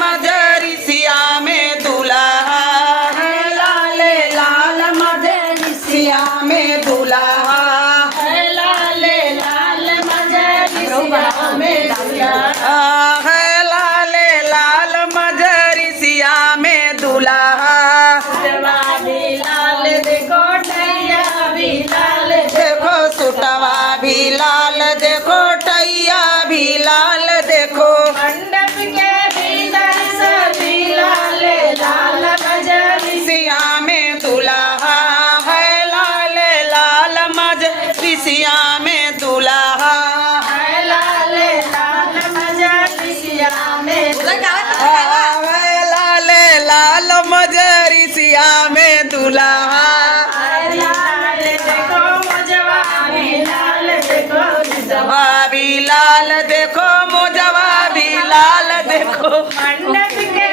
मजरिसिया में दूल्हा है, लाले लाल मजरिसिया में दूल्हा है, लाले लाल मजरिसिया में दूल्हा है, लाले लाल मजरिसिया में दूल्हा। लाल देखो टैया भी लाल, देखो सुटवा भी लाल, देखो टैया भी लाल, देखो मंडप के भीतर सभी लाल लाल मजरिसिया में दूल्हा है, लाल लाल मजरिसिया में दूल्हा है, लाल लाल मजरिसिया में दूल्हा है, लाल लाल मजरिसिया में दूल्हा। मोजवा भी लाल देखो, मोजवा भी लाल देखो मंडप के